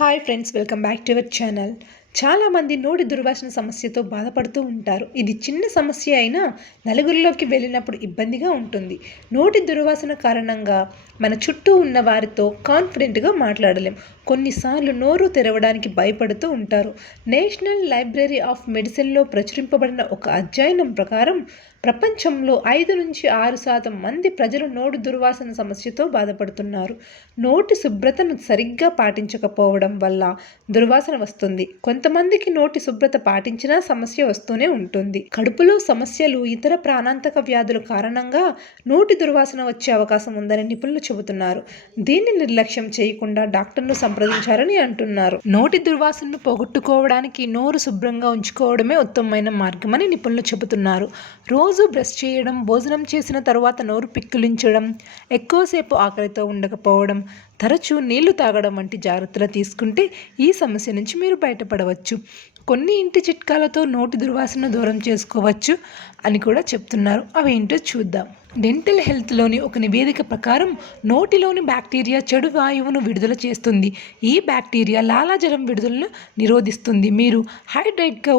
Hi friends, welcome back to our channel. చాలామంది నోటి దుర్వాసన సమస్యతో బాధపడుతూ ఉంటారు. ఇది చిన్న సమస్య అయినా నలుగురిలోకి వెళ్ళినప్పుడు ఇబ్బందిగా ఉంటుంది. నోటి దుర్వాసన కారణంగా మన చుట్టూ ఉన్న వారితో కాన్ఫిడెంట్గా మాట్లాడలేం. కొన్నిసార్లు నోరు తెరవడానికి భయపడుతూ ఉంటారు. నేషనల్ లైబ్రరీ ఆఫ్ మెడిసిన్లో ప్రచురింపబడిన ఒక అధ్యయనం ప్రకారం ప్రపంచంలో 5-6% మంది ప్రజలు నోటి దుర్వాసన సమస్యతో బాధపడుతున్నారు. నోటి శుభ్రతను సరిగ్గా పాటించకపోవడం వల్ల దుర్వాసన వస్తుంది. కొంతమందికి నోటి శుభ్రత పాటించినా సమస్య వస్తూనే ఉంటుంది. కడుపులో సమస్యలు, ఇతర ప్రాణాంతక వ్యాధుల కారణంగా నోటి దుర్వాసన వచ్చే అవకాశం ఉందని నిపుణులు చెబుతున్నారు. దీన్ని నిర్లక్ష్యం చేయకుండా డాక్టర్ను సంప్రదించాలని అంటున్నారు. నోటి దుర్వాసనను పోగొట్టుకోవడానికి నోరు శుభ్రంగా ఉంచుకోవడమే ఉత్తమమైన మార్గమని నిపుణులు చెబుతున్నారు. రోజు బ్రష్ చేయడం, భోజనం చేసిన తరువాత నోరు పిక్కిలించడం, ఎక్కువసేపు ఆకలితో ఉండకపోవడం, తరచూ నీళ్లు తాగడం వంటి జాగ్రత్తలు తీసుకుంటే ఈ సమస్య నుంచి మీరు బయటపడవచ్చు. కొన్ని ఇంటి చిట్కాలతో నోటి దుర్వాసన దూరం చేసుకోవచ్చు అని కూడా చెప్తున్నారు. అవేంటో చూద్దాం. డెంటల్ హెల్త్లోని ఒక నివేదిక ప్రకారం నోటిలోని బ్యాక్టీరియా చెడు వాయువును విడుదల చేస్తుంది. ఈ బ్యాక్టీరియా లాలాజలం విడుదలను నిరోధిస్తుంది. మీరు హైడ్రేట్గా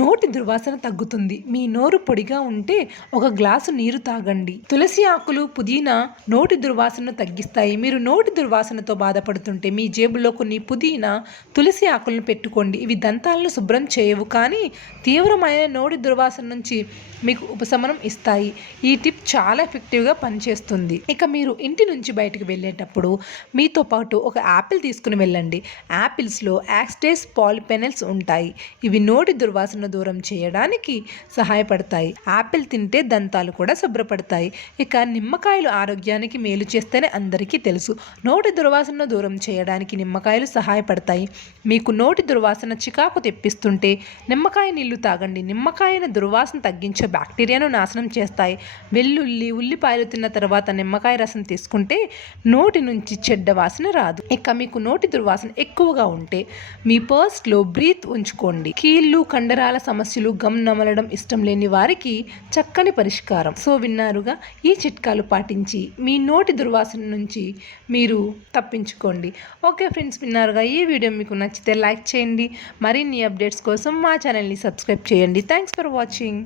నోటి దుర్వాసన తగ్గుతుంది. మీ నోరు పొడిగా ఉంటే ఒక గ్లాసు నీరు తాగండి. తులసి ఆకులు, పుదీనా నోటి దుర్వాసనను తగ్గిస్తాయి. మీరు నోటి దుర్వాసనతో బాధపడుతుంటే మీ జేబులో కొన్ని పుదీనా, తులసి ఆకులను పెట్టుకోండి. ఇవి దంతాలను శుభ్రం చేయవు, కానీ తీవ్రమైన నోటి దుర్వాసన నుంచి మీకు ఉపశమనం ఇస్తాయి. ఈ టిప్ చాలా ఎఫెక్టివ్గా పనిచేస్తుంది. ఇక మీరు ఇంటి నుంచి బయటకు వెళ్ళేటప్పుడు మీతో పాటు ఒక యాపిల్ తీసుకుని వెళ్ళండి. యాపిల్స్లో యాక్స్టేస్ పాలిఫెనల్స్ ఉంటాయి. ఇవి నోటి దుర్వాసన దూరం చేయడానికి సహాయపడతాయి. యాపిల్ తింటే దంతాలు కూడా శుభ్రపడతాయి. ఇక నిమ్మకాయలు ఆరోగ్యానికి మేలు చేస్తేనే అందరికీ తెలుసు. నోటి దుర్వాసనను దూరం చేయడానికి నిమ్మకాయలు సహాయపడతాయి. మీకు నోటి దుర్వాసన చికాకు తెప్పిస్తుంటే నిమ్మకాయ నీళ్లు తాగండి. నిమ్మకాయన దుర్వాసన తగ్గించే బ్యాక్టీరియాను నాశనం చేస్తాయి. వెల్లుల్లి, ఉల్లిపాయలు తిన్న తర్వాత నిమ్మకాయ రసం తీసుకుంటే నోటి నుంచి చెడ్డ వాసన రాదు. ఇక మీకు నోటి దుర్వాసన ఎక్కువగా ఉంటే మీ పర్స్లో బ్రీత్ ఉంచుకోండి. కీళ్ళు, కండరాల సమస్యలు, గమ్ నమలడం ఇష్టం లేని వారికి చక్కని పరిష్కారం. సో విన్నారుగా, ఈ చిట్కాలు పాటించి మీ నోటి దుర్వాసన నుంచి మీరు తప్పించుకోండి. ఓకే ఫ్రెండ్స్, విన్నారుగా. ఈ వీడియో మీకు నచ్చితే లైక్ చేయండి. మరిన్ని అప్డేట్స్ కోసం మా ఛానల్ని సబ్స్క్రైబ్ చేయండి. Thanks for watching.